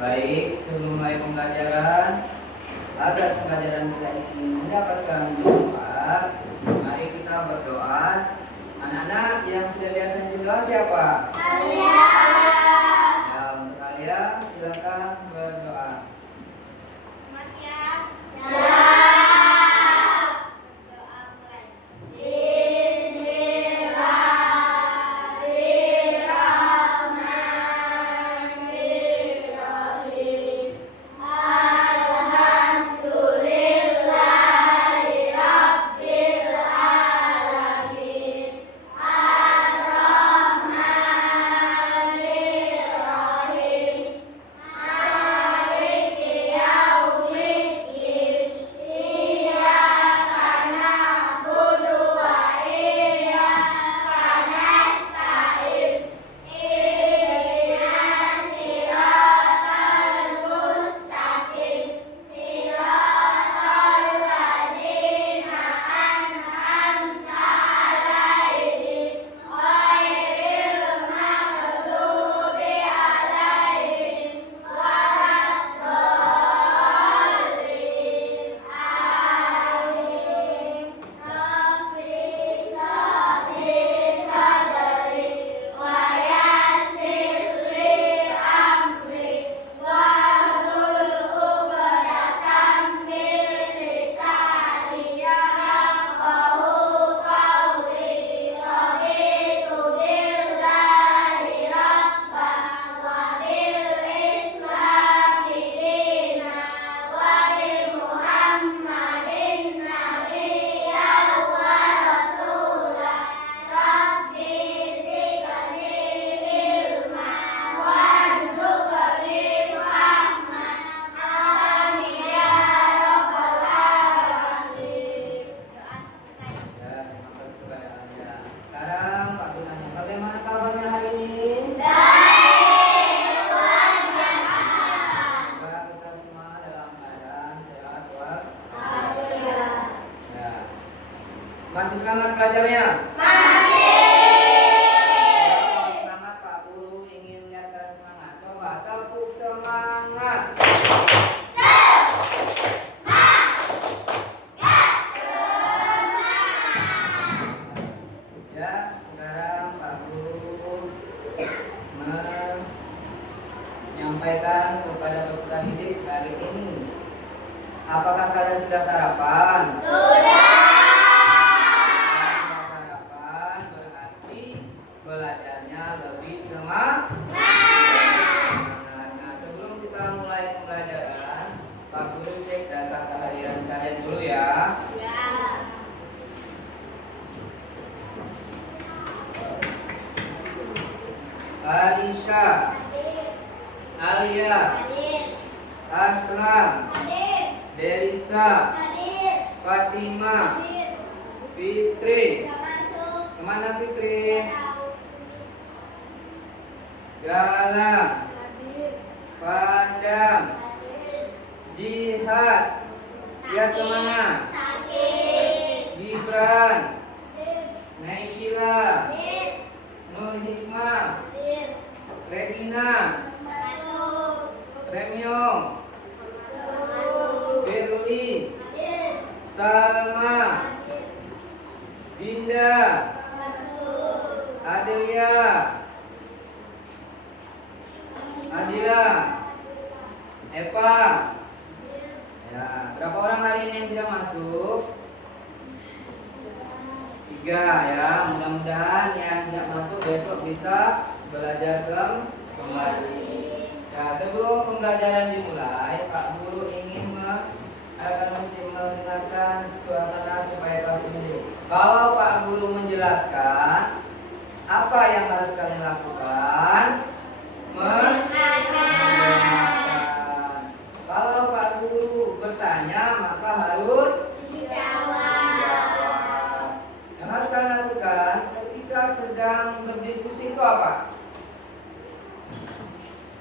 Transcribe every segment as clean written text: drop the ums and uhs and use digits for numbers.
Baik, sebelum mulai pembelajaran, agar pembelajaran kita ini mendapatkan manfaat, mari kita berdoa. Anak-anak yang sudah biasa berdoa siapa? Kalian. Ya, untuk kalian silakan berdoa. Semua siap? Doa mulai. Bismillahirrahmanirrahim. Alhamdulillahirabbil alamin. Ar-Rahmanirrahim. Maliki yaumiddin. Iyyaka na'budu wa iyyaka nasta'in. Ihdinas siratal mustaqim. Siratal ladzina an'amta 'alaihim ghairil maghdubi 'alaihim waladdallin. Amin. Rabbi shrahli sadri wa yassir li amri wahlul 'uqdatam min lisani yafqahu qawli. Raditu billahi rabban wa bil islami dinan wa bi Muhammadin nabiyyan wa rasulan. Rabbi zidni ilman warzuqni fahman. Amin ya rabbal alamin. Ya, terima kasih kepada Anda. Sekarang Pak Gunanya, bagaimana kabarnya hari ini? Luar biasa. Semoga kita semua dalam keadaan sehat walafiat. Ya. Masih semangat belajarnya? Kalau semangat Pak Guru ingin lihat kalian semangat. Coba tepuk semangat. Ya, sekarang Pak Guru menyampaikan kepada peserta didik hari ini. Apakah kalian sudah sarapan? Sudah. Sudah sarapan berarti belajarnya lebih semangat. Nah, sebelum kita mulai pembelajaran, Pak Guru cek data kehadiran kalian dulu ya. Ya. Alisa, Hadir. Alia, Hadir. Aslam, Hadir. Delisa, Hadir. Fatima, Hadir. Fitri. Sudah masuk. Kemana Fitri? Tahu. Galang, Hadir. Pandang, Hadir. Jihad. Dia kemana? Sakit. Gibran, Hadir. Naisila, Hadir. Nur Hikmah, Hadir. Regina, Masuk. Remyong, Masuk. Berli, Hadir. Salma, Hadir. Dinda, Masuk. Adelia, Adila, Eva. Ya, berapa orang hari ini yang tidak masuk? 3 ya. Mudah-mudahan yang tidak masuk besok bisa belajar kembali. Nah, sebelum pembelajaran dimulai, Pak Guru ingin akan mendengarkan suasana supaya kelas ini. Kalau Pak Guru menjelaskan apa yang harus kalian lakukan, mendengarkan. Kalau Pak Guru bertanya, maka harus Dijawab. yang harus kalian lakukan ketika sedang berdiskusi itu apa?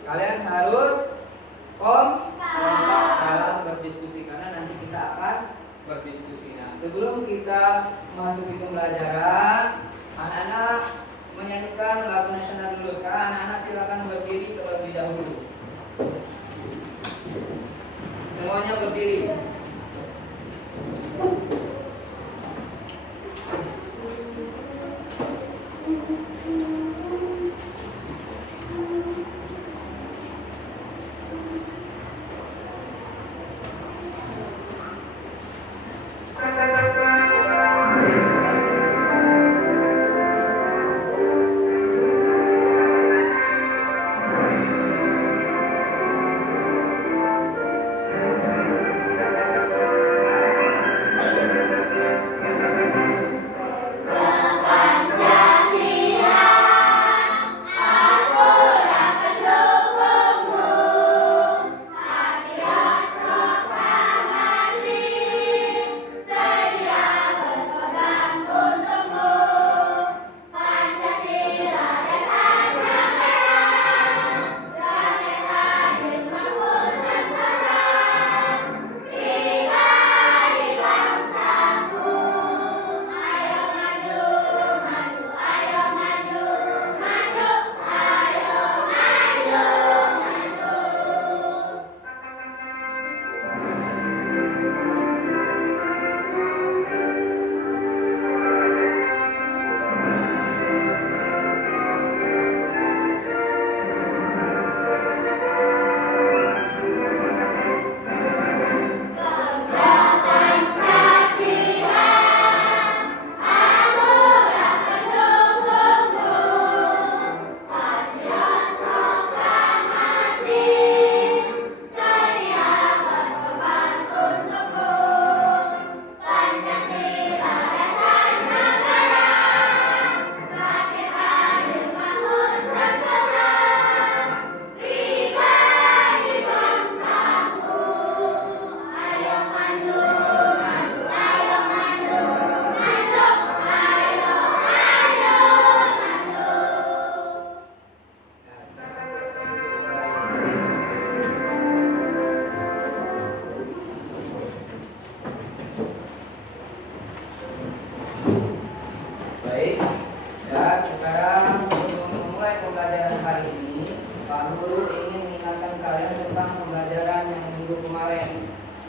Kalian harus kompak dalam berdiskusi karena nanti kita akan berdiskusi. Nah, sebelum kita masuk ke pembelajaran, anak-anak menyanyikan lagu nasional dulu. Sekarang anak-anak silakan berdiri terlebih dahulu.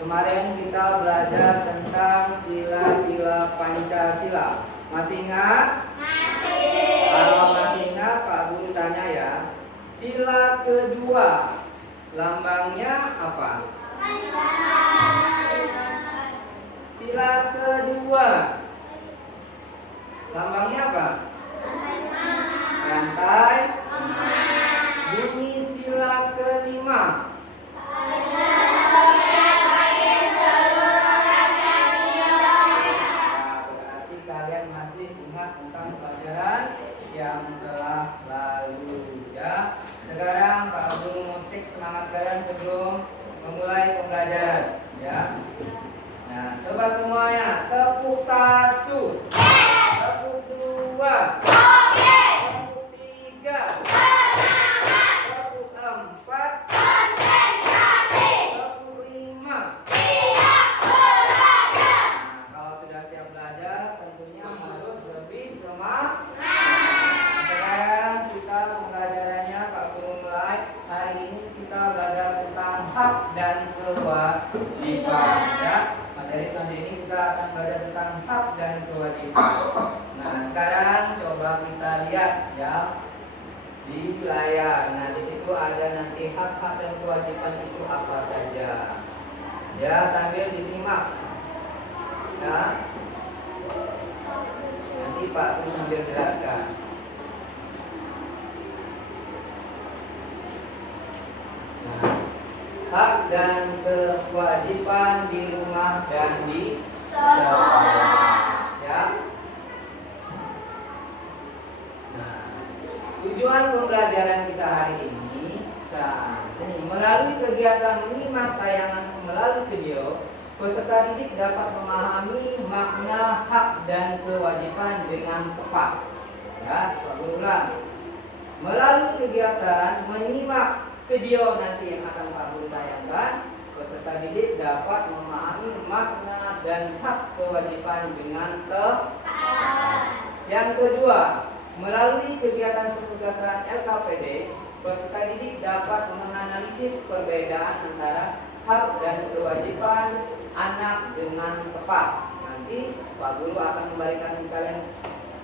Kemarin kita belajar tentang sila-sila Pancasila. Masih ingat? Masih. Kalau masih ingat, Pak Guru tanya ya. Sila kedua, lambangnya apa? Sila kedua, lambangnya apa? Rantai. Bunyi sila kelima. Berarti kalian masih ingat tentang pelajaran yang telah lalu ya. Sekarang Pak Guru mau cek semangat kalian sebelum memulai pembelajaran ya. Nah, coba semuanya tepuk 1, tepuk 2, tepuk 3, tepuk 4, tepuk 5. Kalau sudah siap belajar, tentunya harus lebih semangat. Sekarang kita pembelajarannya Pak Guru mulai. Hari ini kita belajar tentang hak dan kewajiban ya. Dari selanjutnya ini kita akan belajar tentang hak dan kewajiban. Nah, sekarang coba kita lihat ya di layar. Nah, di situ ada nanti hak-hak dan kewajiban itu apa saja. Ya, sambil disimak. Ya. Nanti Pak Guru sambil jelaskan. Nah, hak dan kewajiban di rumah dan di sekolah. Ya. Nah, tujuan pembelajaran kita hari ini melalui kegiatan menyimak tayangan melalui video, peserta didik dapat memahami makna hak dan kewajiban dengan tepat. Ya, Pak Guru ulang. Melalui kegiatan menyimak video nanti yang akan Pak Guru tayangkan, peserta didik dapat memahami makna dan hak kewajiban dengan tepat. Yang kedua, melalui kegiatan penugasan LKPD, peserta didik dapat menganalisis perbedaan antara hak dan kewajiban anak dengan tepat. Nanti Pak Guru akan memberikan kalian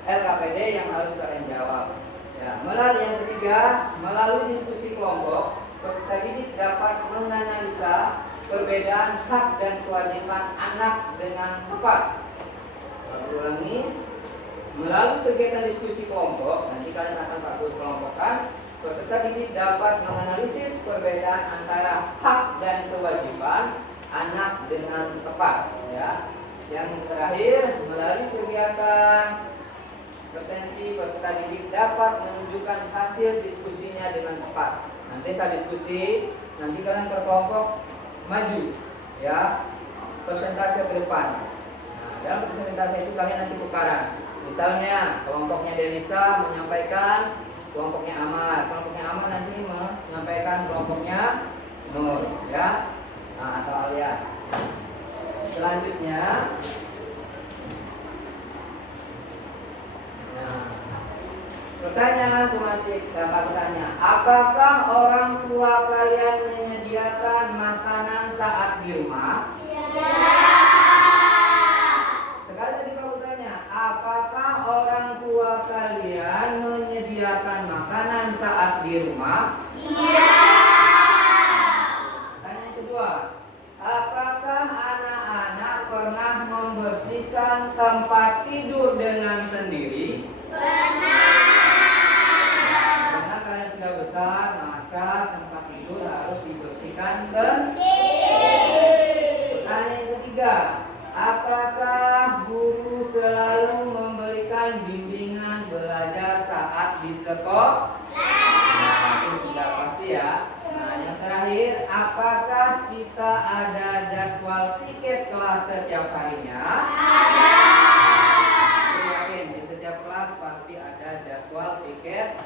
LKPD yang harus kalian jawab. Ya, melalui yang ketiga, melalui diskusi kelompok, peserta didik dapat menganalisa perbedaan hak dan kewajiban anak dengan tepat. Pak Guru ulangi. Melalui kegiatan diskusi kelompok, nanti kalian akan Pak Guru kelompokkan, peserta didik dapat menganalisis perbedaan antara hak dan kewajiban anak dengan tepat. Ya. Yang terakhir, melalui kegiatan presensi, peserta didik dapat menunjukkan hasil diskusinya dengan tepat. Nanti saat diskusi, nanti kalian berkelompok maju, ya, persentase ke depan. Nah, dalam persentase itu kalian nanti tukaran. Misalnya kelompoknya Denisa menyampaikan kelompoknya Amar, kelompoknya Amar nanti menyampaikan kelompoknya Nur, ya, nah, atau Alia. Selanjutnya, nah, pertanyaan tematik, siapa bertanya? Apakah orang tua kalian menyediakan makanan saat di rumah? Sekali lagi Pak bertanya, apakah orang tua kalian menyediakan makanan saat di rumah? Pertanyaan kedua, apakah anak-anak pernah membersihkan tempat tidur dengan sendiri? Karena kalian sudah besar, maka tempat tidur harus dibersihkan sendiri. Pertanyaan ketiga, apakah guru selalu memberikan bimbingan belajar saat di sekolah? Nah, itu sudah pasti ya. Nah, yang terakhir, apakah kita ada jadwal tiket kelas setiap harinya? Ada. Saya yakin di setiap kelas pasti ada jadwal tiketnya.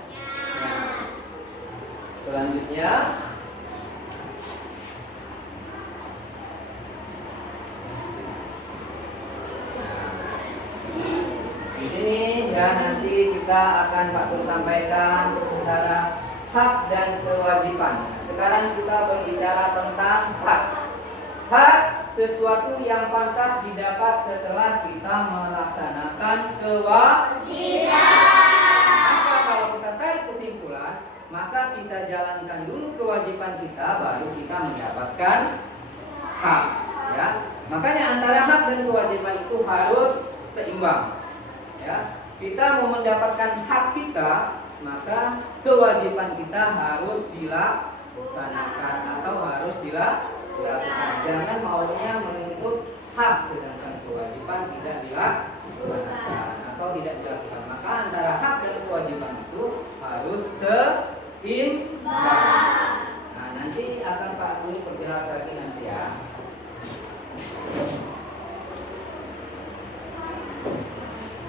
Selanjutnya, di sini ya nanti kita akan Pak Guru sampaikan antara hak dan kewajiban. Sekarang kita berbicara tentang hak. Hak sesuatu yang pantas didapat setelah kita melaksanakan kewajiban. Maka kalau kita tarik kesimpulan, maka kita jalankan dulu kewajiban kita, baru kita mendapatkan hak. Ya, makanya antara hak dan kewajiban itu harus seimbang. Ya, kita mau mendapatkan hak kita, maka kewajiban kita harus dilaksanakan atau harus dilakukan. Jangan maunya menuntut hak sedangkan kewajiban tidak dilaksanakan atau tidak dilakukan. Maka antara hak dan kewajiban itu harus seimbang. Nah, nanti akan Pak Guru perjelas lagi nanti ya.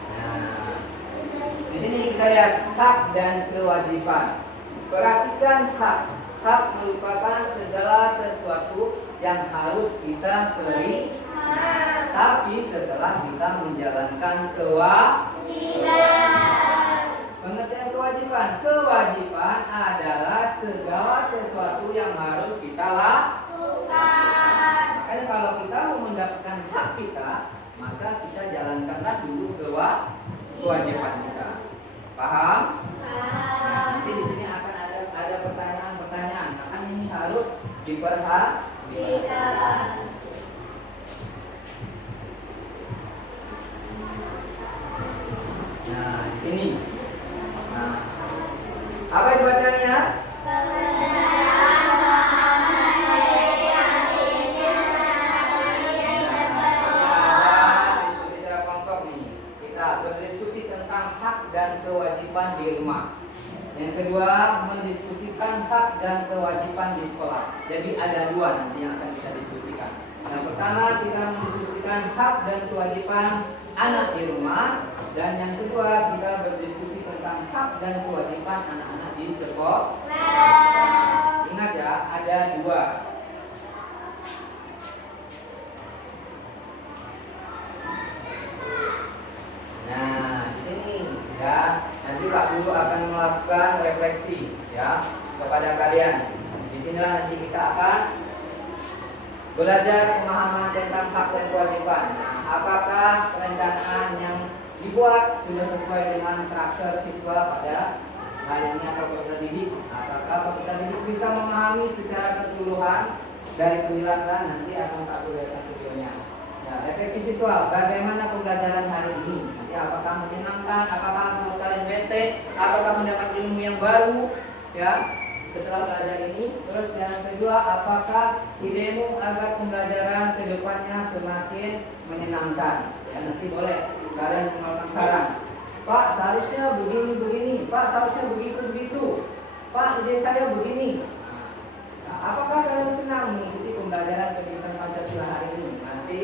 Nah, di sini kita lihat hak dan kewajiban. Perhatikan hak. Hak merupakan segala sesuatu yang harus kita terima, tapi setelah kita menjalankan kewajiban. Pengertian kewajiban. Kewajiban adalah segala sesuatu yang harus kita lakukan. Makanya kalau kita mau mendapatkan hak kita, maka kita jalankanlah dulu kewajiban kita. Paham? Nah, nanti di sini akan ada pertanyaan-pertanyaan. Maka ini harus diperhatikan. Nah, di sini. Nah, apa itu bacanya? Diskusi secara kelompok nih. Kita berdiskusi tentang hak dan kewajiban di rumah. Yang kedua, mendiskusikan hak dan kewajiban di sekolah. Jadi ada dua nanti yang akan kita diskusikan. Yang pertama, kita mendiskusikan hak dan kewajiban anak di rumah. Dan yang kedua, kita berdiskusi tentang hak dan kewajiban anak-anak di sekolah. Ingat ya, ada dua. Nah, di sini ya, nanti Pak Guru akan melakukan refleksi ya kepada kalian. Disinilah nanti kita akan belajar pemahaman tentang hak dan kewajiban. Nah, apakah perencanaan yang dibuat sudah sesuai dengan karakter siswa pada hari ini atau peserta didik? Apakah peserta didik bisa memahami secara keseluruhan dari penjelasan? Nanti akan Pak Guru lihat videonya. Nah, refleksi siswa, bagaimana pembelajaran hari ini? Nanti apakah menyenangkan? Apakah menurut kalian bete? Apakah mendapat ilmu yang baru? Ya, setelah belajar ini. Terus yang kedua, apakah idemu agar pembelajaran kedepannya semakin menyenangkan? Ya, nanti boleh kalian mengeluarkan saran. Pak, seharusnya begini. Pak, seharusnya begitu. Pak, ide saya begini. Nah, apakah kalian senang mengikuti pembelajaran pendidikan Pancasila hari ini? Nanti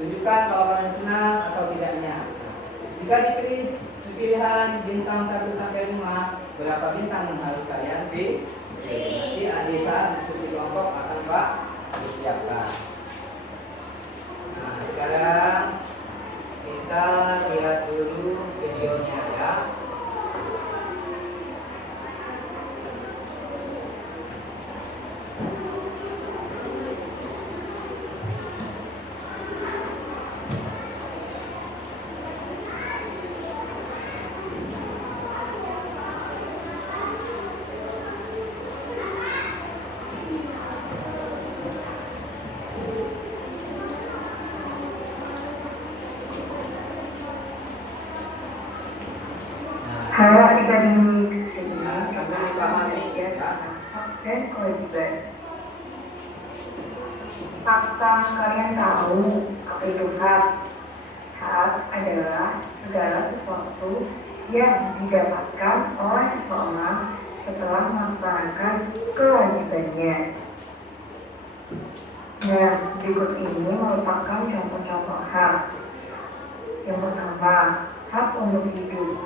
tunjukkan kalau kalian senang atau tidaknya. Jika dipilih pilihan bintang 1 sampai 5, berapa bintang yang harus kalian pilih? Nanti di saat diskusi kelompok akan Pak disiapkan. Nah, sekarang kita lihat dulu videonya ya. Halo adik-adik, Nah, sambil dipahami ya. hak dan kewajiban. Apakah kalian tahu apa itu hak? Hak adalah segala sesuatu yang didapatkan oleh seseorang setelah melaksanakan kewajibannya. Nah, berikut ini merupakan contoh-contoh hak. Yang pertama, hak untuk hidup.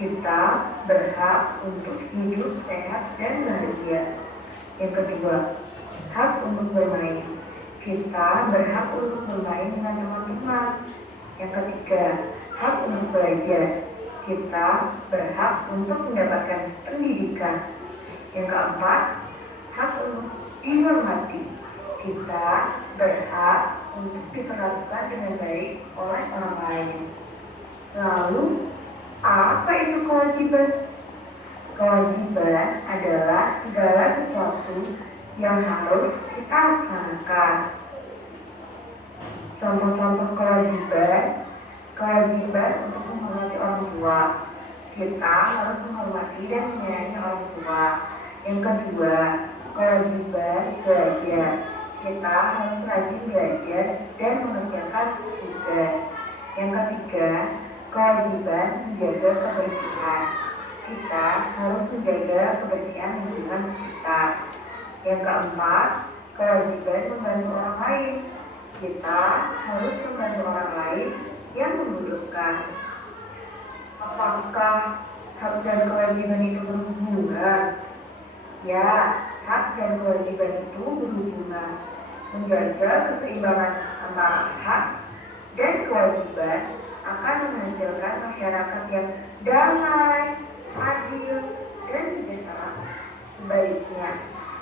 Kita berhak untuk hidup sehat dan bahagia. Yang kedua, hak untuk bermain. Kita berhak untuk bermain dengan teman-teman. Yang ketiga, hak untuk belajar. Kita berhak untuk mendapatkan pendidikan. Yang keempat, hak untuk dihormati. Kita berhak untuk diperlakukan dengan baik oleh orang lain. Lalu, apa itu kewajiban? Kewajiban adalah segala sesuatu yang harus kita laksanakan. Contoh-contoh kewajiban untuk menghormati orang tua. Kita harus menghormati dan menyayangi orang tua. Yang kedua, kewajiban belajar. Kita harus rajin belajar dan mengerjakan tugas. Yang ketiga, kewajiban menjaga kebersihan. Kita harus menjaga kebersihan lingkungan sekitar. Yang keempat, kewajiban membantu orang lain. Kita harus membantu orang lain yang membutuhkan. Apakah hak dan kewajiban itu berhubungan? Ya, hak dan kewajiban itu berhubungan. Menjaga keseimbangan antara hak dan kewajiban akan menghasilkan masyarakat yang damai, adil, dan sejahtera. Sebaliknya,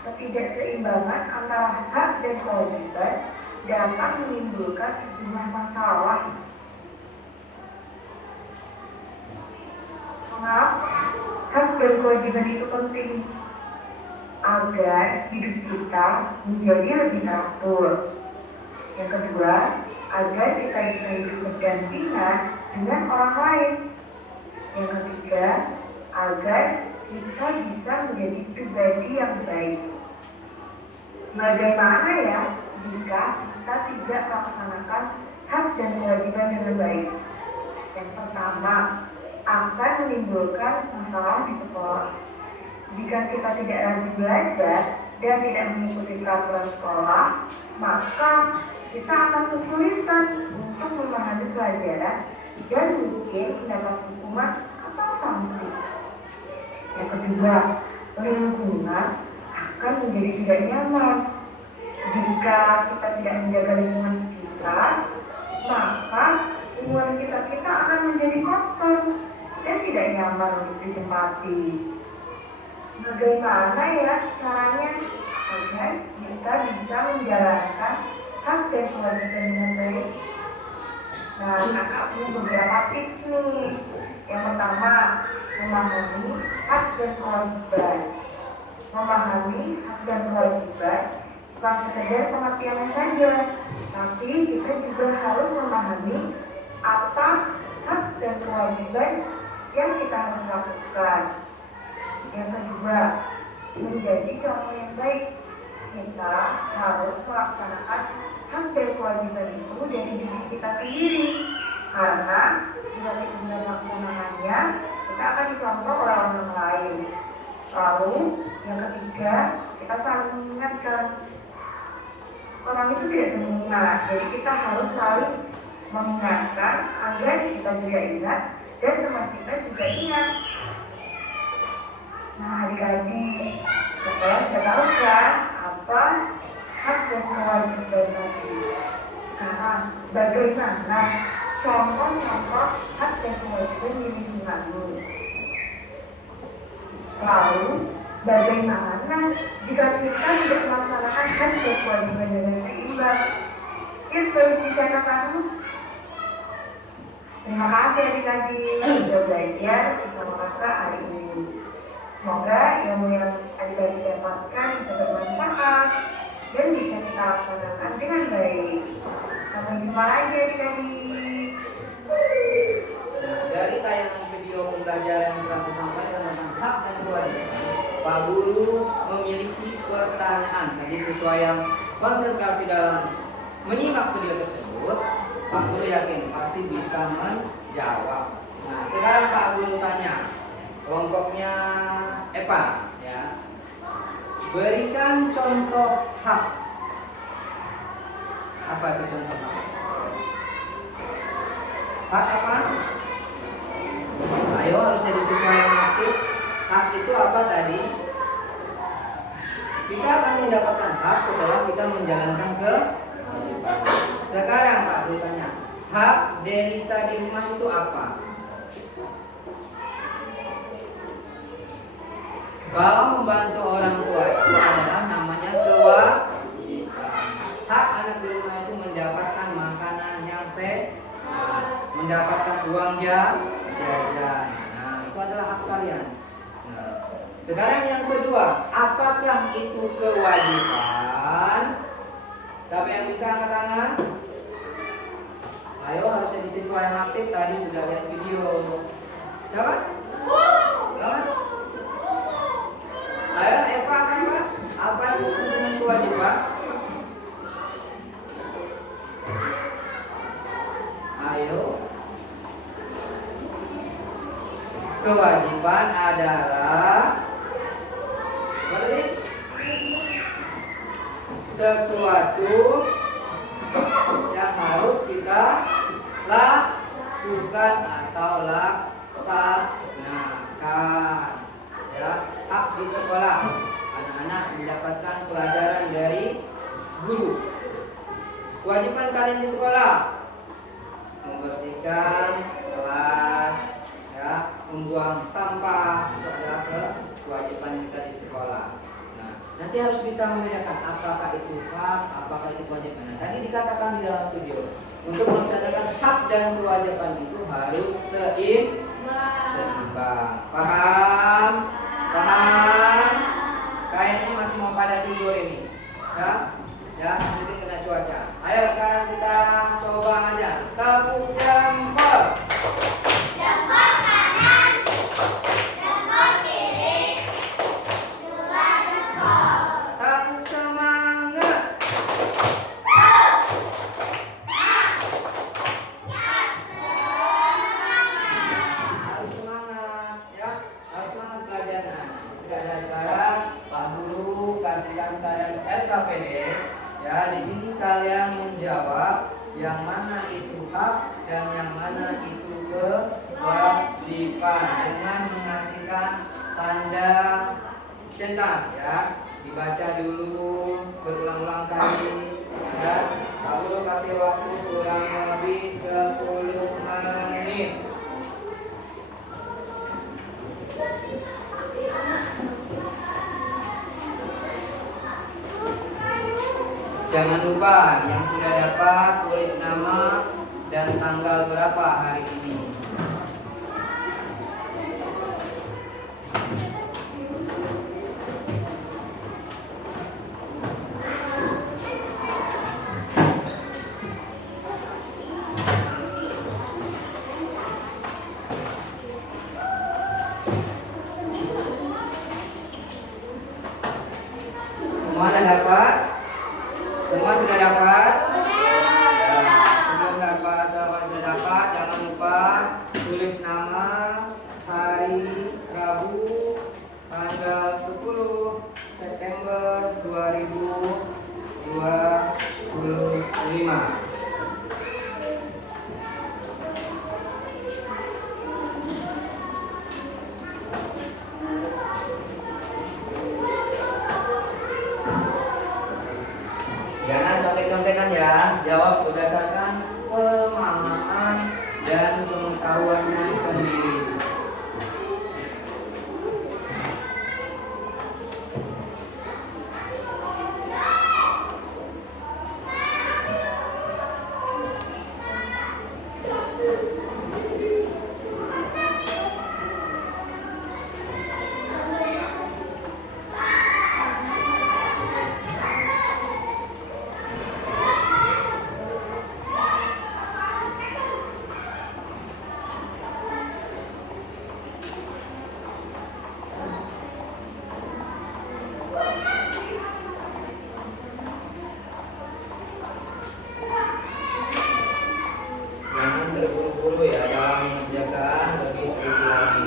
ketidakseimbangan antara hak dan kewajiban dapat menimbulkan sejumlah masalah. Mengapa hak dan kewajiban itu penting? Agar hidup kita menjadi lebih teratur. Yang kedua, agar kita bisa hidup berdampingan dengan orang lain. Yang ketiga, agar kita bisa menjadi pribadi yang baik. Bagaimana ya jika kita tidak melaksanakan hak dan kewajiban dengan baik? Yang pertama, akan menimbulkan masalah di sekolah. Jika kita tidak rajin belajar dan tidak mengikuti peraturan sekolah, maka kita akan kesulitan untuk memahami pelajaran dan mungkin mendapat hukuman atau sanksi. Yang kedua, lingkungan akan menjadi tidak nyaman. Jika kita tidak menjaga lingkungan sekitar, maka lingkungan kita akan menjadi kotor dan tidak nyaman untuk ditempati. Bagaimana ya caranya agar kita bisa menjalankan hak dan kewajiban dengan baik? Nah, kakak punya beberapa tips nih. Yang pertama, memahami hak dan kewajiban. Memahami hak dan kewajiban bukan sekedar pengertiannya saja, tapi kita juga harus memahami apa hak dan kewajiban yang kita harus lakukan. Yang kedua, menjadi contoh yang baik. Kita harus melaksanakan hak dan kewajiban itu dari diri kita sendiri. Karena jika kita sudah melaksanakannya, kita akan dicontoh oleh orang lain. Lalu, yang ketiga, kita saling mengingatkan. Orang itu tidak sempurna, jadi kita harus saling mengingatkan agar kita juga ingat dan teman kita juga ingat. Nah, adik-adik, setelah sudah tahu kan apa hak dan kewajiban tadi. Sekarang, bagaimana contoh-contoh hak dan kewajiban di lingkunganmu? Lalu, bagaimana jika kita tidak melaksanakan hak dan kewajiban dengan seimbang? Yuk, tulis di catatanmu. Terima kasih adik-adik sudah belajar bersama kakak hari ini. Semoga ilmu yang adik-adik dapatkan bisa bermanfaat dan bisa kita laksanakan dengan baik. Sampai jumpa lagi adik-adik. Nah, dari tayangan video pembelajaran yang telah disampaikan tentang hak dan kewajiban, Pak Guru memiliki pertanyaan. Jadi sesuai yang konsentrasi dalam menyimak video tersebut, Pak Guru yakin pasti bisa menjawab. Nah, sekarang Pak Guru tanya kelompoknya Epa, ya. Berikan contoh hak. Apa itu contoh hak? Hak apa? Ayo, harus jadi siswa yang aktif. Hak itu apa tadi? Kita akan mendapatkan hak setelah kita menjalankan kewajiban. Sekarang Pak Guru tanya, hak Denisa di rumah itu apa? Kalau membantu orang tua itu adalah namanya kewajiban. Hak anak di rumah itu mendapat kalian. Nah, sekarang yang kedua, apakah itu kewajiban? Siapa yang bisa angkat tangan? Ayo, harusnya di siswa yang aktif tadi sudah lihat video. Siapa? Siapa? Ayo, Eva, Eva. Apa itu sebenarnya kewajiban? Ayo. Kewajiban adalah apa tadi? Sesuatu yang harus kita lakukan atau laksanakan. Ya, hak di sekolah. Anak-anak mendapatkan pelajaran dari guru. Kewajiban kalian di sekolah membersihkan kelas, ya, membuang sampah, itu adalah kewajiban kita di sekolah. Nah, nanti harus bisa membedakan apakah itu hak, apakah itu kewajiban. Nah, tadi dikatakan di dalam video untuk mengatakan hak dan kewajiban itu harus seimbang. Paham? Paham? Kayaknya masih mau pada tidur ini, ya? Ya, mungkin kena cuaca. Ayo sekarang kita coba aja. Tepuk jempol. Jempol kanan, jempol kiri, dua jempol. Tepuk semangat. Harus semangat, ya. Harus semangat belajar. Nah, sekarang Pak Guru kasihkan kalian LKPD. Ya, di sini kalian menjawab yang mana itu hak dan yang mana itu kewajiban dengan mengasihkan tanda centang, ya. Dibaca dulu berulang-ulang kali, ya. Pak Guru kasih waktu kurang lebih 10 menit. Jangan lupa yang sudah dapat tulis nama dan tanggal berapa hari ini. Semua sudah dapat? Semua sudah dapat? Sebelum dapat, semua sudah dapat. Jangan lupa tulis nama, hari Rabu, tanggal 10 September 2025. Jangan contek-contekan ya, jawab berdasarkan pemahaman dan pengetahuannya sendiri. Jangan terburu-buru ya dalam mengerjakan, lebih teliti lagi.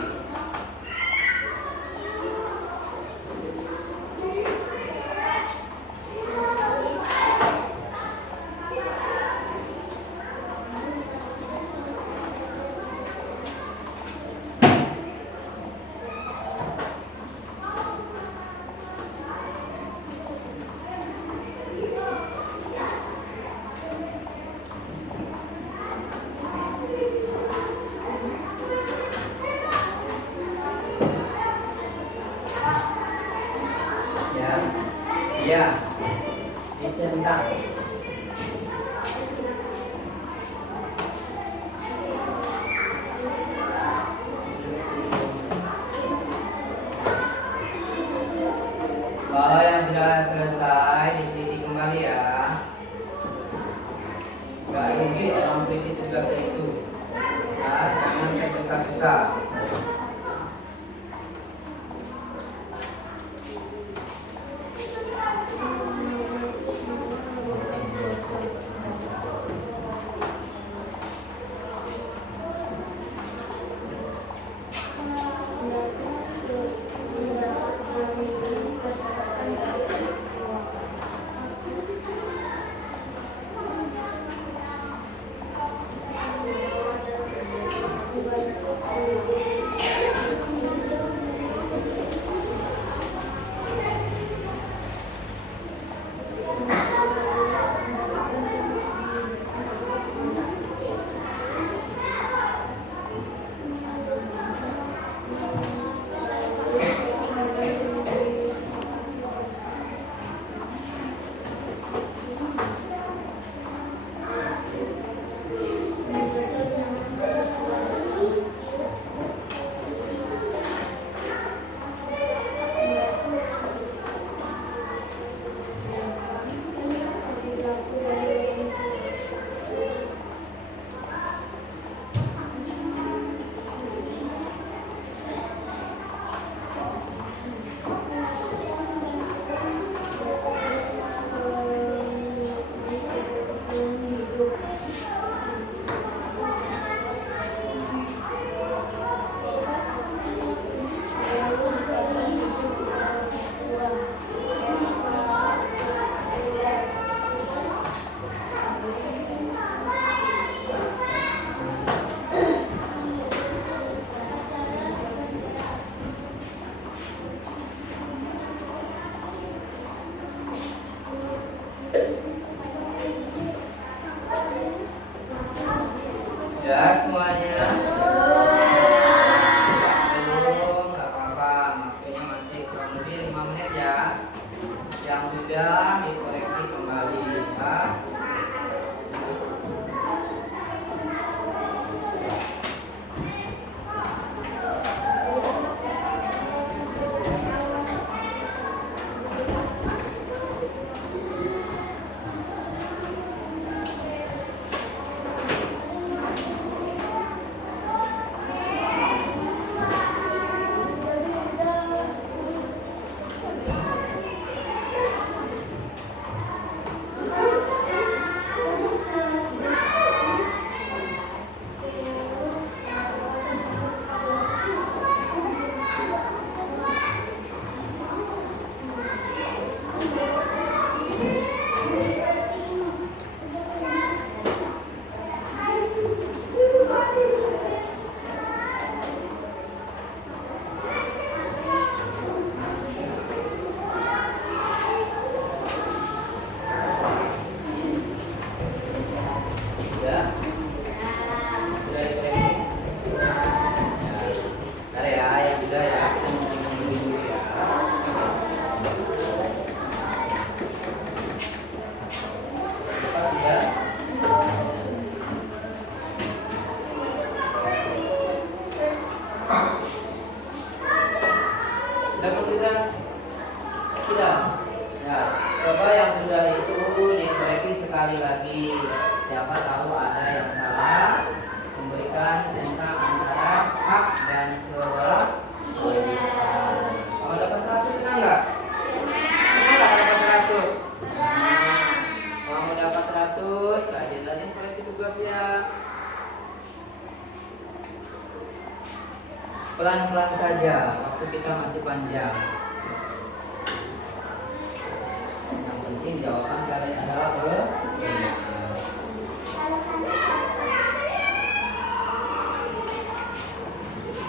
Ya, dicentang. sudah selesai diteliti kembali ya. Gak rugi dalam puisi tugas itu. Nah, jangan tergesa-gesa. Ya semuanya. Belum, nggak apa-apa. Waktunya masih kurang lebih 5 menit ya. Yang sudah dikoreksi kembali ya. Sudah. Nah, coba yang sudah itu dikoreksi sekali lagi. Siapa tahu ada yang salah. Memberikan tentang antara hak dan kewajiban. Kalau dapat 100 senang nggak? Senang nggak kalau dapat 100? Kalau mau dapat 100, rajin-rajin koreksi tugasnya. Pelan-pelan saja, waktu kita masih panjang. Yang penting jawaban kalian adalah benar.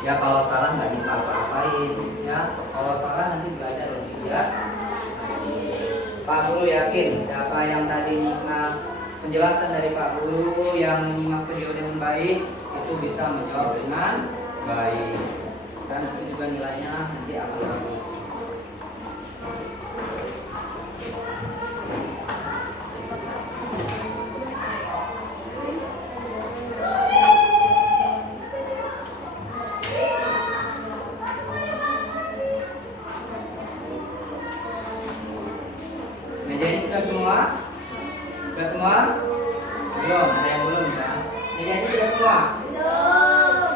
Ya kalau salah nggak diapa-apain ya. Kalau salah nanti belajar lebih ya. Pak Guru yakin siapa yang tadi nyimak penjelasan dari Pak Guru yang menyimak video dengan baik itu bisa menjawab dengan baik. Dan itu juga nilainya nanti akan bagus. Sudah semua? Belum, ada yang belum ya. Ini sudah semua? Belum.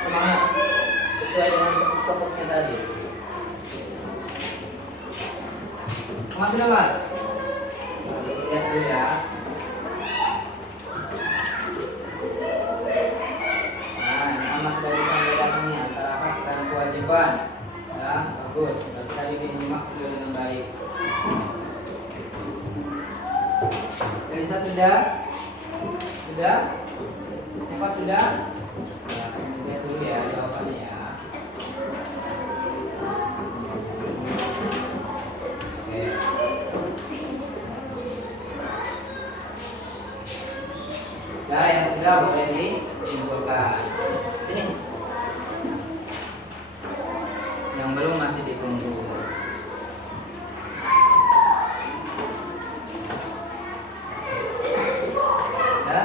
Semangat sesuai dengan topiknya tadi. Semangat sudah nggak? Lihat dulu ya. Nah, ini Mas sudah bisa membedakan nih antara hak dan kewajiban. Ya, bagus. Berarti tadi disimak dulu dengan baik. Elisa sudah? Sudah? Eva sudah? Ya, lihat dulu ya jawabannya ya. Oke. Ya, yang sudah boleh dikumpulkan. Sini. Yang belum masih ditunggu. Ya.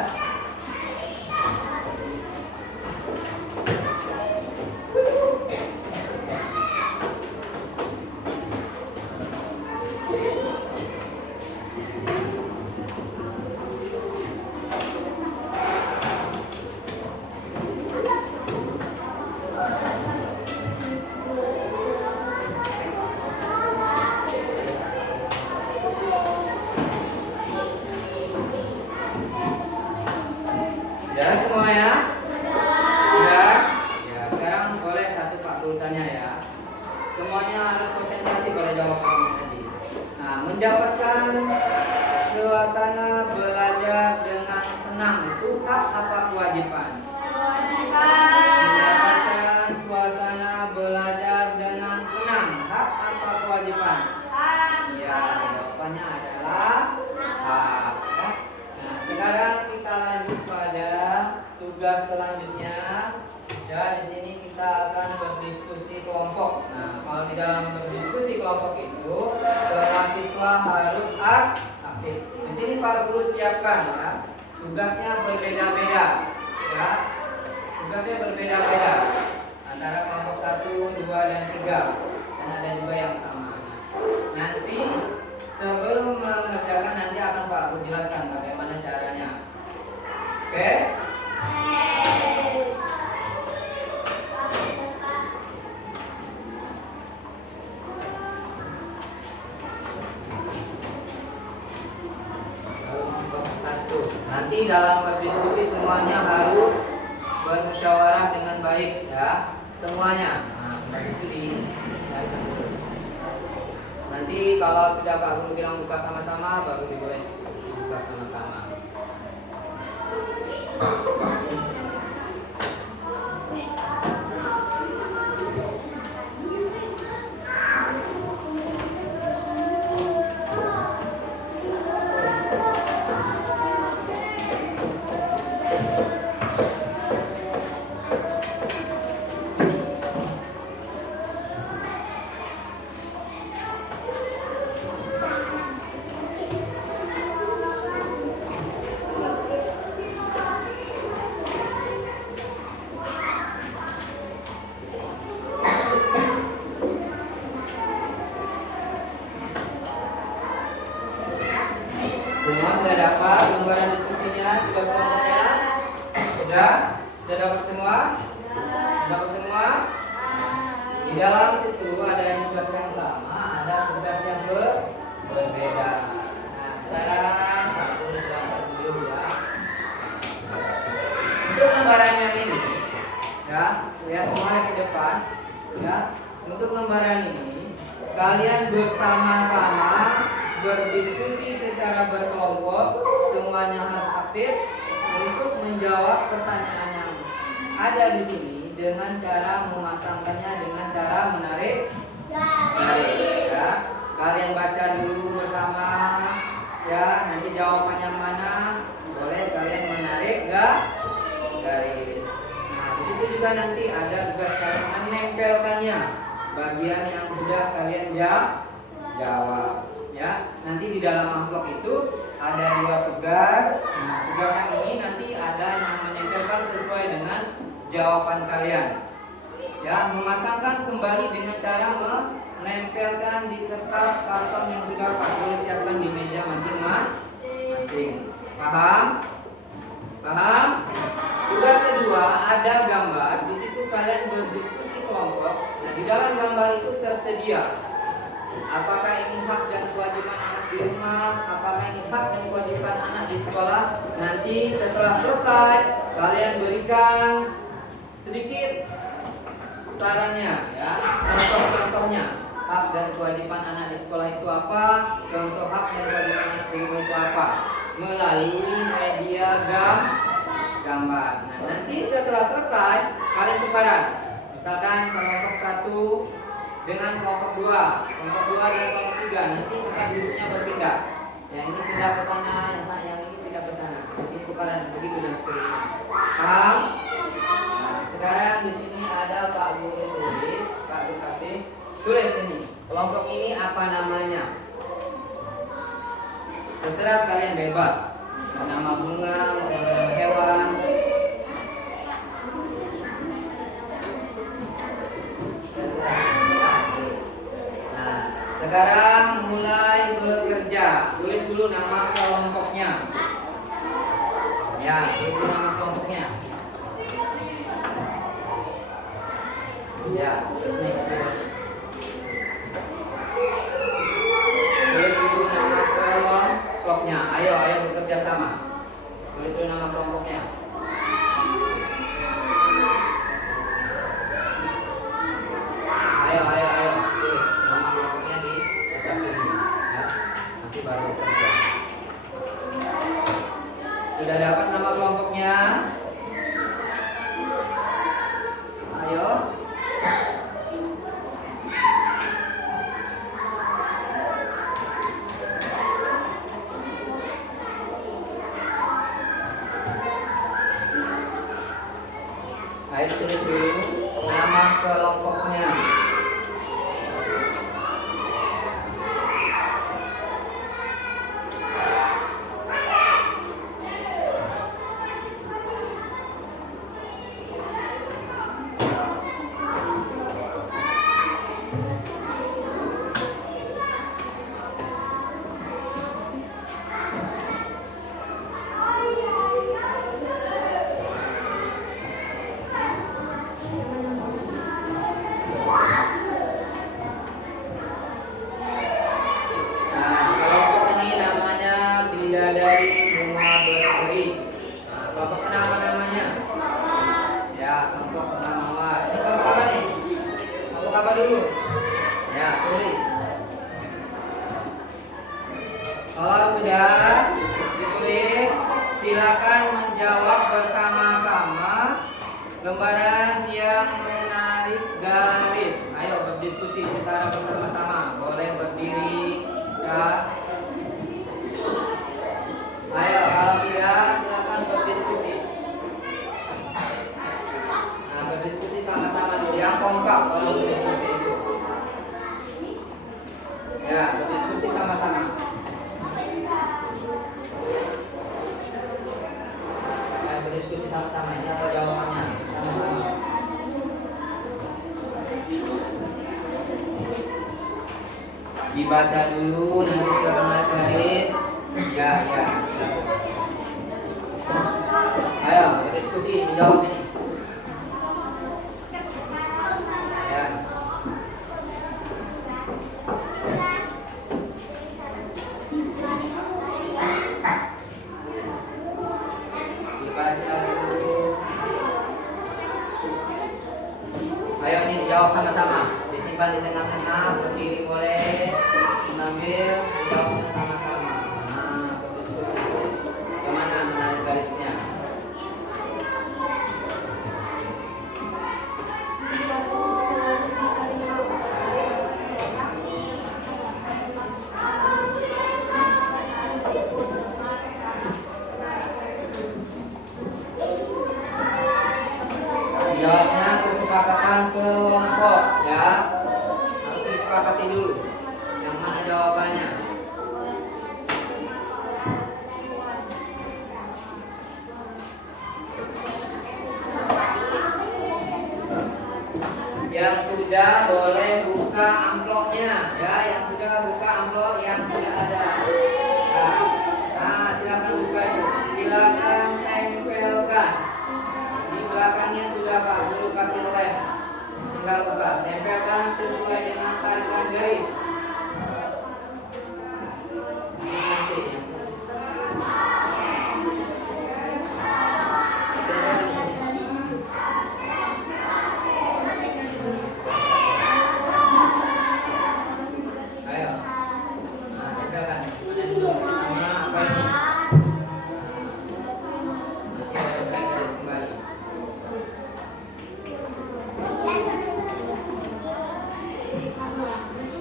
Sudah semuanya? Sudah? Ya, sekarang boleh satu Pak Guru tanya ya. Semuanya harus konsentrasi pada jawabannya tadi. Nah, mendapatkan suasana belajar dengan tenang itu hak apa kewajiban? Mendapatkan suasana belajar dengan tenang, hak apa kewajiban? Ya, jawabannya adalah hak. Ya. Nah, sekarang kita lanjut pada tugas selanjutnya. Ya, di sini kita akan berdiskusi kelompok. Nah, kalau di dalam berdiskusi kelompok itu, semua siswa harus aktif. Di sini Pak Guru siapkan ya. Tugasnya berbeda-beda. Ya. Tugasnya berbeda-beda antara kelompok 1, 2, dan 3. Dan ada juga yang sama. Nanti sebelum mengerjakan nanti akan Pak Guru jelaskan bagaimana caranya. Oke? Kelompok 1. Nanti dalam berdiskusi semuanya harus bermusyawarah dengan baik ya. Semuanya. Nah, itu dilakukan dulu. Nanti kalau sudah Pak Guru bilang buka sama-sama, baru diboleh buka sama-sama. Semua sudah dapat lembaran diskusinya, tugas kelompoknya? Sudah? Sudah dapat semua? Dapat semua? Di dalam situ ada yang tugas yang sama, ada tugas yang berbeda. Nah, sekarang aku jelaskan dulu ya. Untuk lembaran yang ini, ya, lihat semuanya ke depan, ya. Untuk lembaran ini, kalian bersama-sama berdiskusi secara berkelompok, semuanya harus aktif untuk menjawab pertanyaan yang ada di sini dengan cara memasangkannya dengan cara menarik. Ya. Kalian baca dulu bersama, ya. Nanti jawabannya mana, boleh kalian menarik garis. Nah, di situ juga nanti ada tugas kalian menempelkannya bagian yang sudah kalian jawab. Ya, nanti di dalam amplop itu ada 2 tugas. Nah, tugas yang ini nanti ada yang menempelkan sesuai dengan jawaban kalian. Ya, memasangkan kembali dengan cara menempelkan di kertas karton yang sudah Pak Guru siapkan di meja masing-masing. Paham? Paham? Tugas kedua ada gambar. Di situ kalian berdiskusi kelompok. Nah, di dalam gambar itu tersedia apakah ini hak dan kewajiban anak di rumah, apakah ini hak dan kewajiban anak di sekolah. Nanti setelah selesai kalian berikan sedikit sarannya, ya, contoh-contohnya. Hak dan kewajiban anak di sekolah itu apa? Contoh hak dan kewajiban anak di rumah itu apa? Melalui media gambar. Nah, nanti setelah selesai kalian tukaran. Misalkan kelompok 1 dengan kelompok 2, kelompok 2 dan kelompok 3. Nanti tempat duduknya berpindah. Yang ini pindah ke sana, yang ini pindah ke sana. Nanti tukaran begitu dan seterusnya. Paham? Nah, sekarang di sini ada Pak Guru tulis, Pak Guru kasih tulis ini. Kelompok ini apa namanya? Terserah kalian bebas. Nama bunga, nama hewan. Nah, sekarang mulai bekerja. Tulis dulu nama kelompoknya. Ya, tulis dulu nama kelompoknya. Ya, next. Tulis dulu nama kelompoknya. Ayo bekerja sama. Tulis dulu nama kelompoknya. Ayo. Tulis nama kelompoknya di atas ini. Ya, nanti baru bekerja. Sudah dapat nama kelompoknya? Ayo. Ayo tulis dulu nama kelompoknya. Kalau sudah ditulis, silakan menjawab bersama-sama lembaran yang menarik garis. Ayo berdiskusi secara bersama-sama. Boleh berdiri, ya. Ayo, kalau sudah silakan berdiskusi. Nah, berdiskusi sama-sama dulu. Yang kompak kalau berdiskusi itu. Ya, berdiskusi sama-sama. Berdiskusi sama-sama, ini apa jawabannya? Sama-sama. Dibaca dulu, nanti sudah menarik garis. Ya. Ayo, berdiskusi, menjawab ini. Ya. Ayo nih jawab sama-sama. Disimpan di tengah-tengah, berdiri boleh. Mengambil, jawab sama-sama. Nah, berdiskusi. Kemana menarik garisnya? Jawabnya kesepakatan kelompok, ya. Harus disepakati dulu. Yang mana jawabannya? Yang sudah boleh buka amplopnya, ya. Yang sudah buka amplop yang tidak ada. Nah, silakan buka itu. Silakan tempelkan. Di belakangnya sudah Pak Guru kasih lem. Tinggal buka. Tempelkan sesuai dengan tarikan garis. Nanti ya. Ayo. Nah, tempelkan. Yang dulu. Nama apa ini? Nanti ada garis kembali.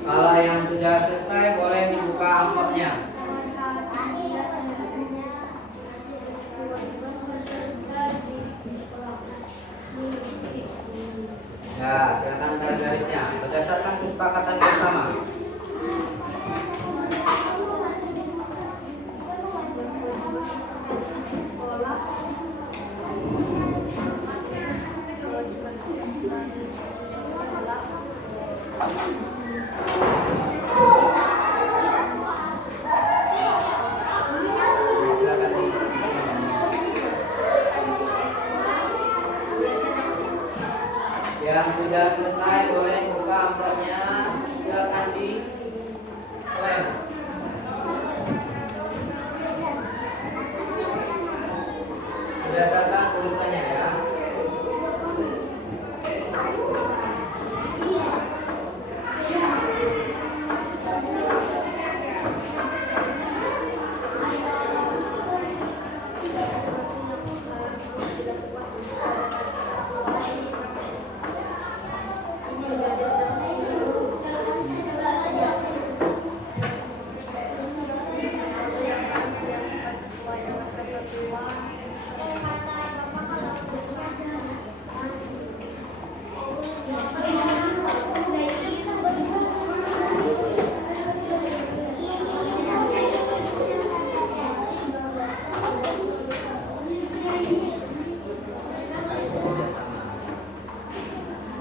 Kalau yang sudah selesai boleh dibuka amplopnya. Ya, silakan tarik garisnya berdasarkan kesepakatan bersama. Silakan di yang sudah selesai boleh buka amplopnya. Silakan di lem. Berdasarkan urutannya ya.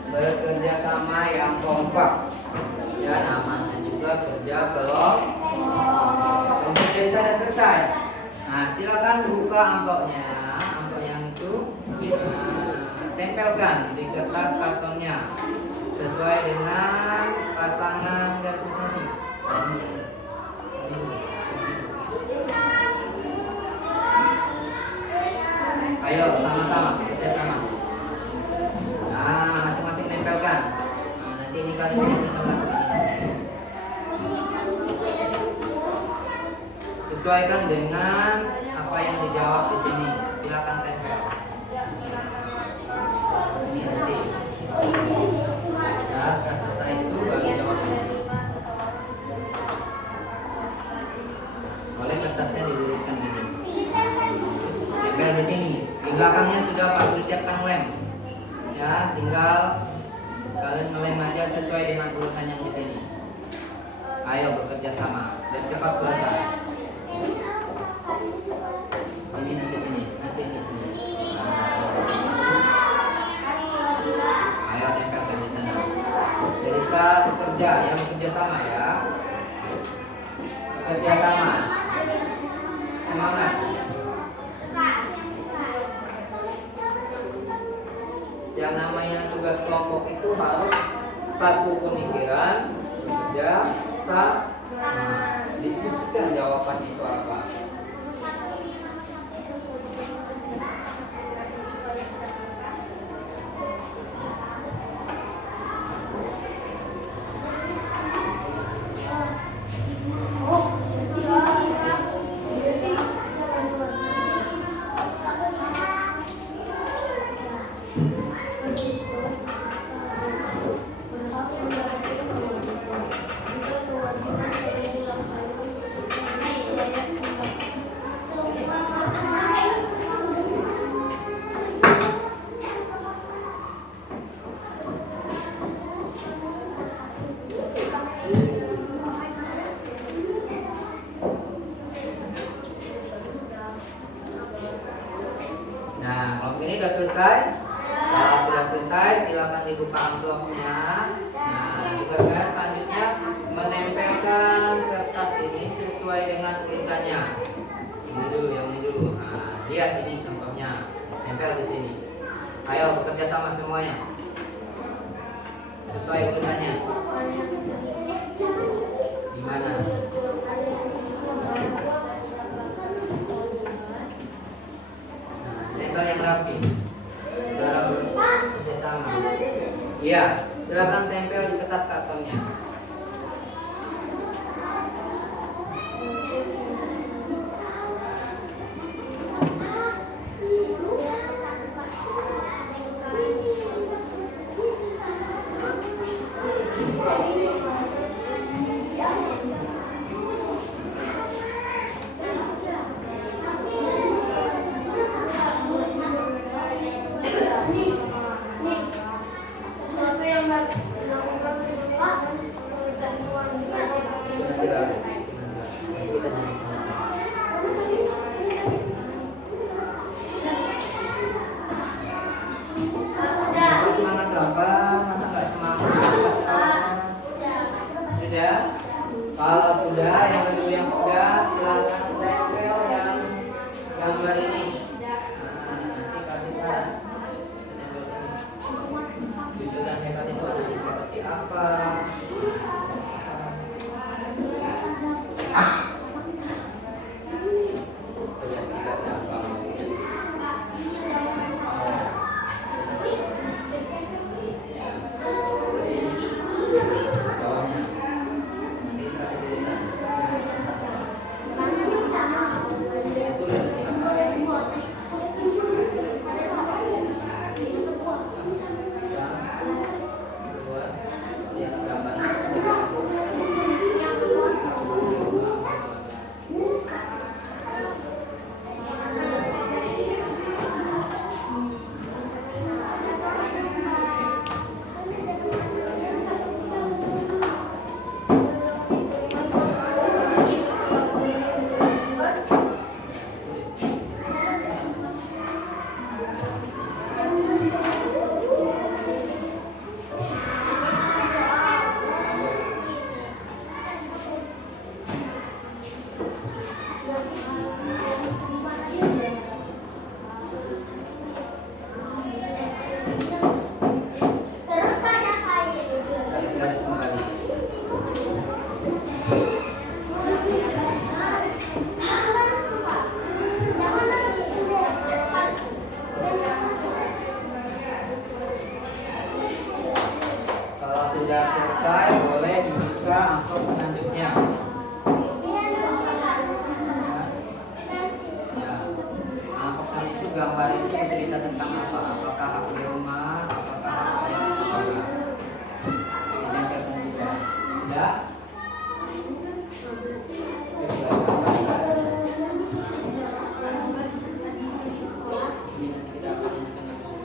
Bekerja sama yang kompak, ya namanya juga kerja kelompok. Kemudian sudah selesai. Nah, silakan buka amplopnya, amplop yang itu tempelkan di kertas kartonnya sesuai dengan pasangan garis masing-masing. Ayo sama-sama kerja sama. Nah, masing-masing tempelkan. Nah, nanti ini kan sesuaikan dengan apa yang dijawab di sini. Silakan tempel. Ini nanti. Nah, setelah selesai itu baru jawab. Boleh kertasnya diluruskan di sini. Tempel di sini. Di belakangnya sudah Pak Guru siapkan lem. Ya, tinggal kalian ngelem aja sesuai dengan urutan yang di sini. Ayo bekerja sama dan cepat selesai. Ini nanti sini, nanti di sini. Ayo tempelkan di sana. Jadi satu kerja yang bekerja sama ya. Kerja sama. Semangat. Yang namanya tugas kelompok itu harus satu pemikiran, bekerja sama, diskusikan jawabannya itu apa. amplopnya. Nah, tugas selanjutnya menempelkan kertas ini sesuai dengan urutannya. Ini dulu, yang ini dulu. Nah, lihat ini contohnya, tempel di sini. Ayo bekerja sama semuanya. Sesuai urutannya. Gimana? Nah, tempel yang rapi. Cara bekerja sama. Iya, silakan tempel di kertas kartonnya. Semangat apa? Masa nggak semangat? Sudah? Kalau sudah, yang kedua yang sudah, silakan tempel yang gambar ini. Nah, nanti kasih saran. Tempel sini. Jujur dan hebat itu nanti seperti apa? Tugas kita siapa? Bawahnya. Nanti kasih tulisan. Tulis apa? Yang kedua, lihat gambar. Garis kembali. Kalau sudah selesai, boleh dibuka amplop selanjutnya. Ya, amplop selanjutnya itu gambar itu bercerita tentang apa? Apakah hak di rumah? Apakah hak ayah di sekolah? Ditempelkan juga. Tidak? Ini nanti kita akan menanyakan langsung.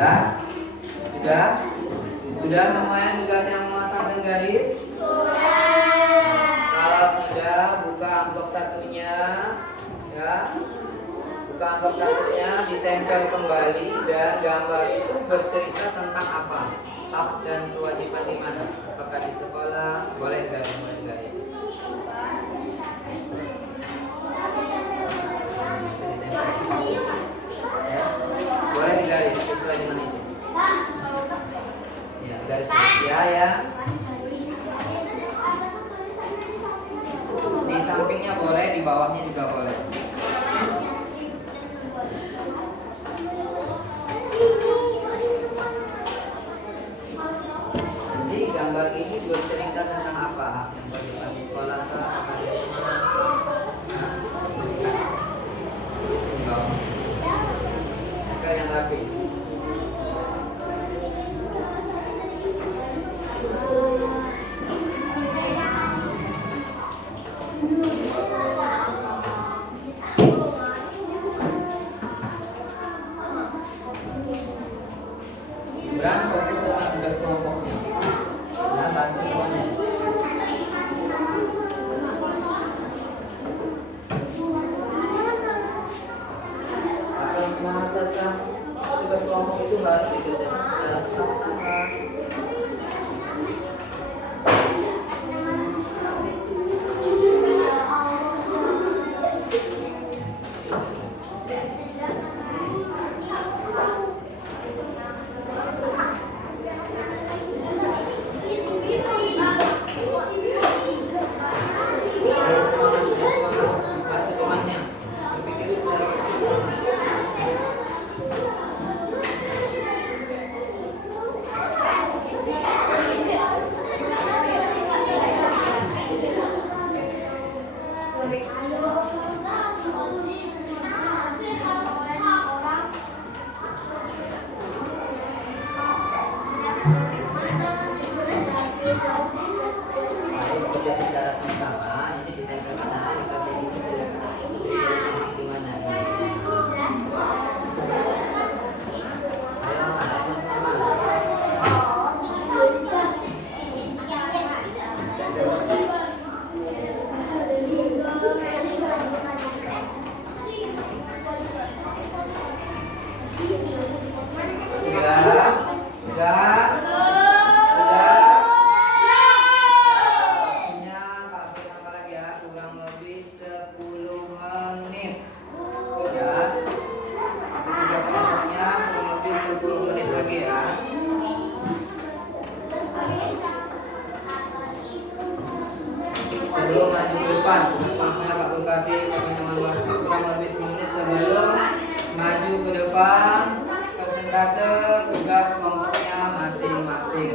Sudah? Sudah? Sudah semuanya tugas yang memasangkan garis? Kalau sudah, buka amplop satunya, ya. Buka amplop satunya, ditempel kembali dan gambar itu bercerita tentang apa? Hak dan kewajiban di mana? Apakah di sekolah? Boleh garis, boleh garis. Ya, boleh digaris sesuai dengan itu. Ya, garis ya. Di sampingnya boleh, di bawahnya juga boleh. Jadi gambar ini bercerita tentang apa? Yang bercerita di sekolah atau apa di sekolah? Nah, di bawah. Bukan yang rapi. Gibran fokus sama tugas kelompoknya. Nah, bantu ibunya. Asal semangat asal. Tugas kelompok itu harus dikerjakan secara bersama-sama. Kerja secara sama, ini ditempelkan nanti dikasih ini di mana ini? Ayo, sebelum maju ke depan, maksudnya Pak Guru kasih kurang lebih 10 menit sebelum maju ke depan, persentase tugas kelompoknya masing-masing.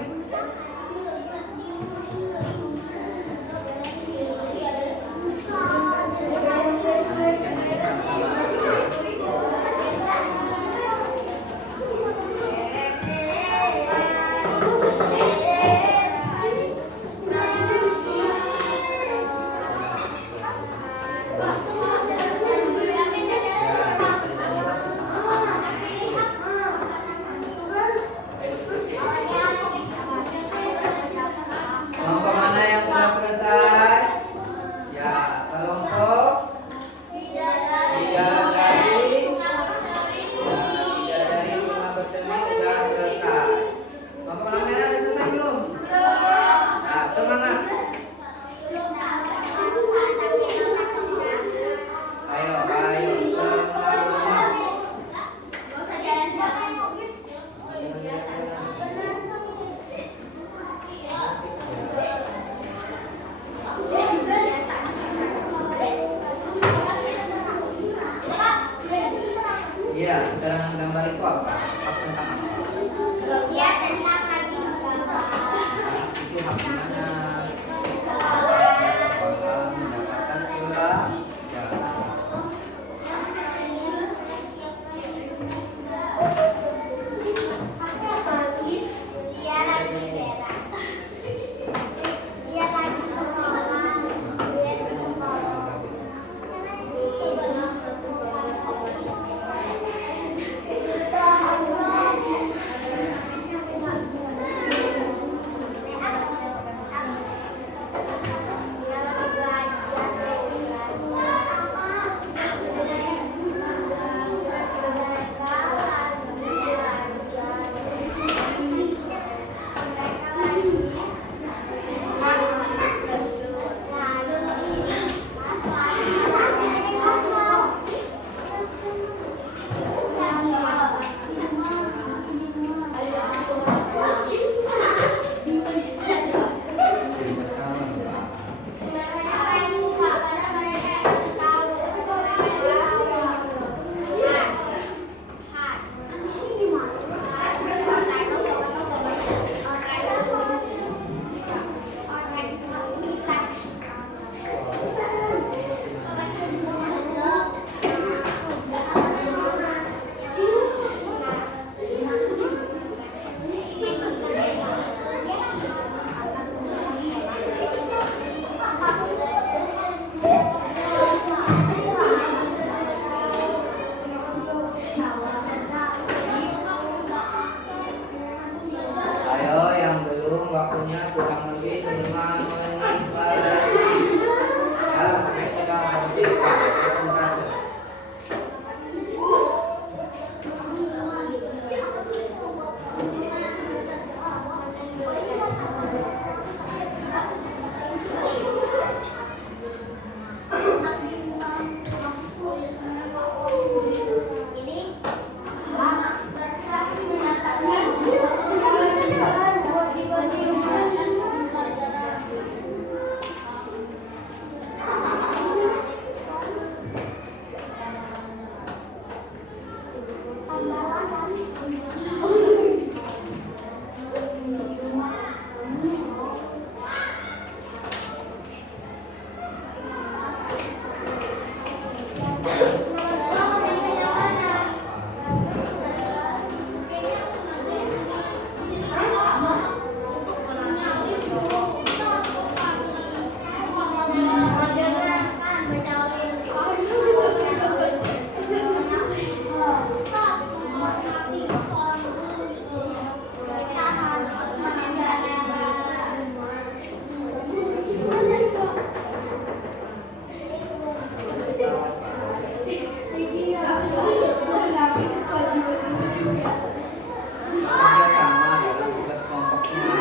Kerjasama dalam tugas kelompoknya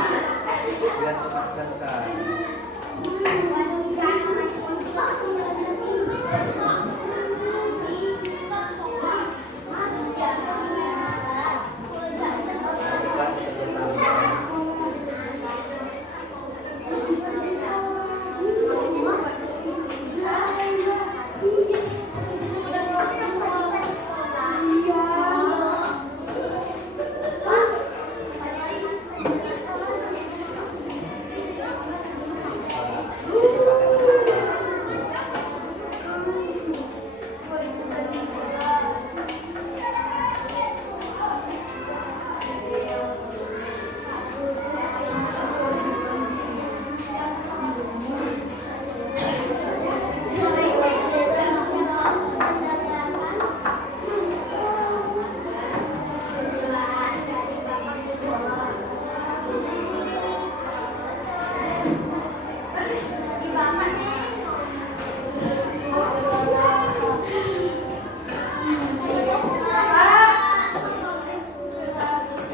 biar cepat selesai. Lakukan kerjasama.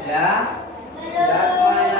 Sudah? Sudah semuanya?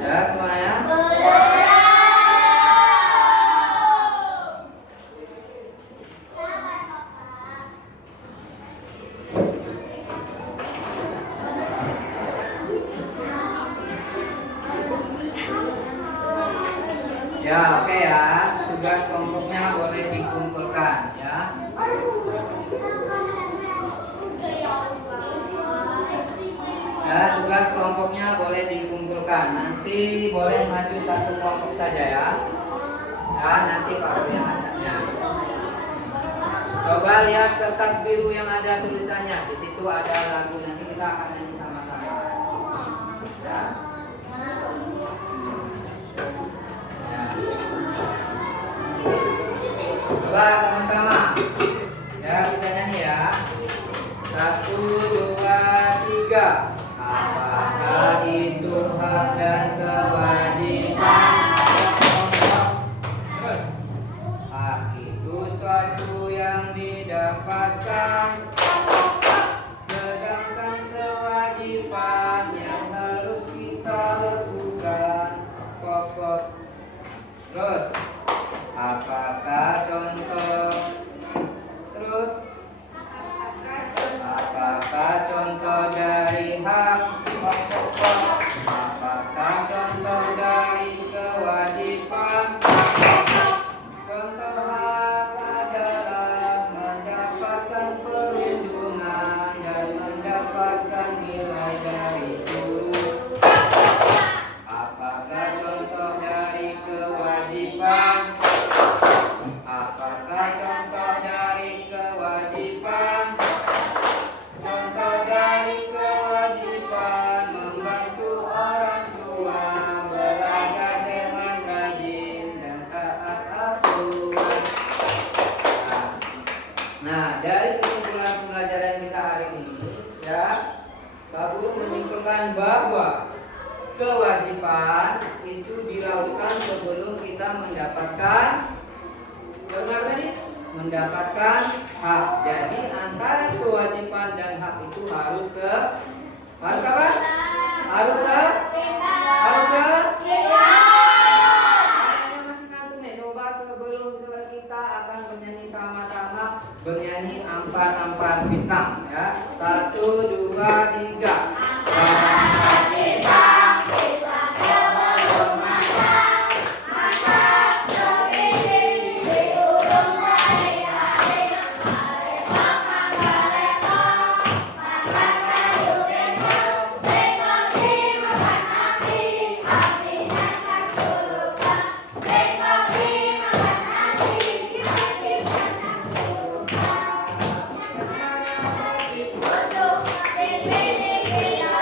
Sudah semuanya? Ya, oke ya. Tugas kelompoknya boleh dikumpulkan ya. Ya, tugas kelompoknya boleh dikumpulkan. Nanti boleh maju satu kelompok saja ya. Ya, nanti Pak Guru yang ngajaknya. Coba lihat kertas biru yang ada tulisannya. Di situ ada lagu. Nanti kita akan nyanyi sama-sama. Ya. Coba sama-sama. Ya, kita nyanyi ya. 1, 2, 3. Apakah itu hak dan kewajiban? Hak itu suatu yang didapatkan, sedangkan kewajiban yang harus kita lakukan. Pokok. Terus, apakah contoh? Terus, apakah contoh dari hak? Apakah contoh dari kewajiban? Contoh hak adalah mendapatkan perlindungan dan mendapatkan nilai dari guru. Apakah contoh dari kewajiban? Apakah contoh dari kewajiban? Contoh dari kewajiban membantu orang tua belajar dengan rajin dan taat aturan. Nah, dari kesimpulan pembelajaran kita hari ini, ya, Pak Guru menyimpulkan bahwa kewajiban itu dilakukan sebelum kita kita mendapatkan hak. Jadi antara kewajiban dan hak itu harus apa? Harus kayaknya masih ngantuk nih. Coba sebelum kita akan bernyanyi sama-sama, bernyanyi ampan-ampan pisang ya. 1, 2, 3. Ampan pisang, pisangnya belum matang, masak sepilih, diurung tarik-tarik, makan galepong, makan kayu bengkok, bengkok dimakan api, api makan surga, bengkok dimakan api, api makan surga. Untuk dipilih kita.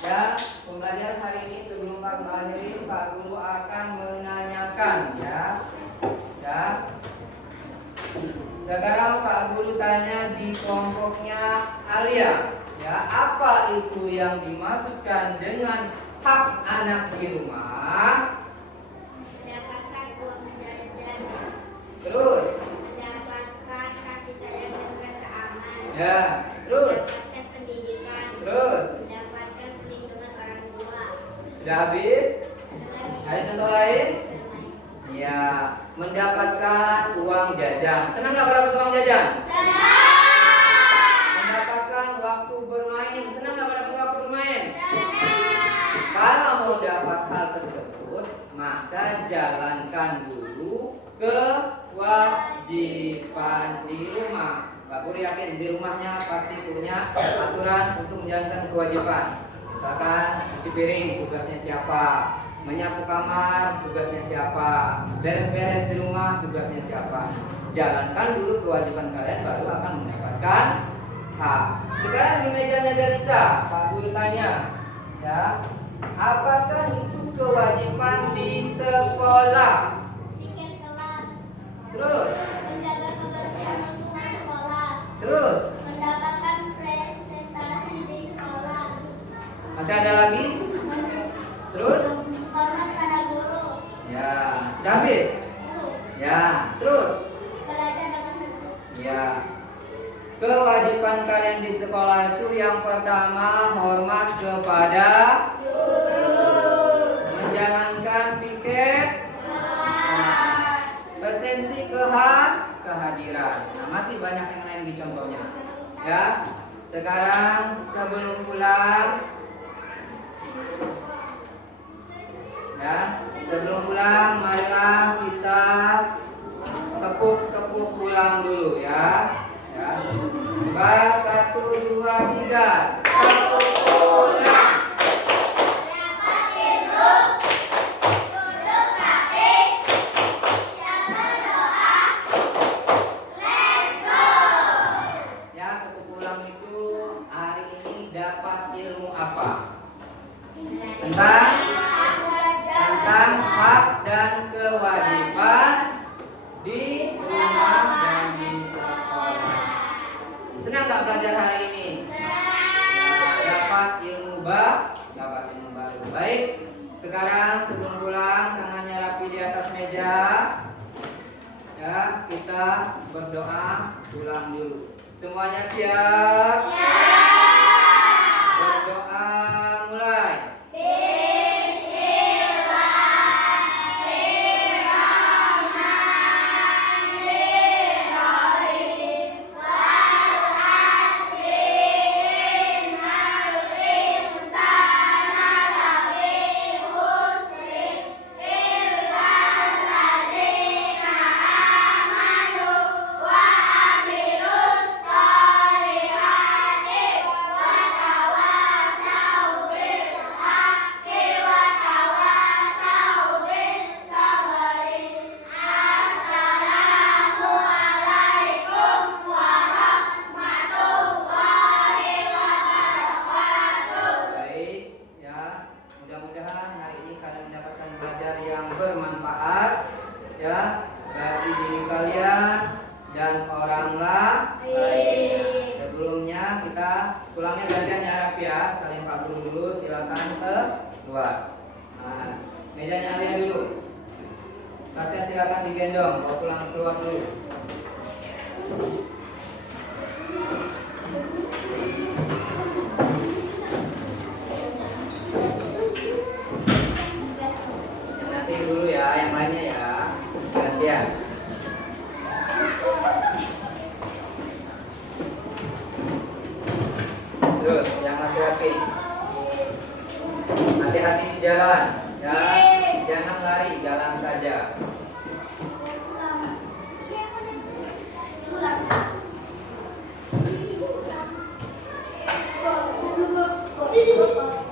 Ya, pembelajaran hari ini sebelum Pak Guru akhiri, Pak Guru akan menanyakan ya. Sekarang Pak Guru tanya di kelompoknya Arya, ya, apa itu yang dimaksudkan dengan hak anak di rumah? Mendapatkan uang jajan, Terus, mendapatkan kasih sayang dan rasa aman, ya, terus, mendapatkan pendidikan, terus, mendapatkan perlindungan orang tua. sudah habis? Ada contoh lain? Ya, mendapatkan uang jajan. Senang nggak dapat uang jajan? Mendapatkan waktu bermain. Senang nggak dapat waktu bermain? Kalau mau dapat hal tersebut, maka jalankan dulu kewajiban di rumah. Pak Guru yakin di rumahnya pasti punya aturan untuk menjalankan kewajiban. Misalkan cuci piring, tugasnya siapa? Menyapu kamar, tugasnya siapa? Beres-beres di rumah, tugasnya siapa? Jalankan dulu kewajiban kalian, baru akan mendapatkan hak. Sekarang di mejanya Dalisa, Pak Guru tanya, ya, apakah itu kewajiban di sekolah? Tiket kelas, Terus, menjaga kebersihan lingkungan sekolah, terus, mendapatkan presentasi di sekolah, masih ada lagi? Terus, hormat pada guru, ya, sudah habis? Ya, terus, belajar dengan tekun, ya. Kewajiban kalian di sekolah itu yang pertama hormat kepada menjalankan piket, presensi kehadiran. Nah, masih banyak yang lain di contohnya. Ya. Sekarang sebelum pulang, ya, sebelum pulang marilah kita tepuk pulang dulu ya. Ya. Coba 1, 2, 3. Tepuk pulang. dapat ilmu, duduk rapi, jangan doa, let's go. Ya, tepuk pulang itu hari ini dapat ilmu apa? Tentang hak dan kewajiban di rumah dan di sekolah. Senang nggak belajar hari ini? Dapat ilmu baru. Baik. Sekarang sebelum pulang, tangannya rapi di atas meja. Ya, kita berdoa pulang dulu. Semuanya siap? Berdoa mulai. kita pulangnya belajarnya rapi ya. Saling patuh dulu, silakan keluar. Nah, mejanya alian dulu. Tasnya silakan digendong, bawa pulang keluar dulu. Nanti dulu ya, yang lainnya ya. Gantian. Terus yang laki-laki. Hati-hati di jalan, ya. Jangan lari, jalan saja. Thank you.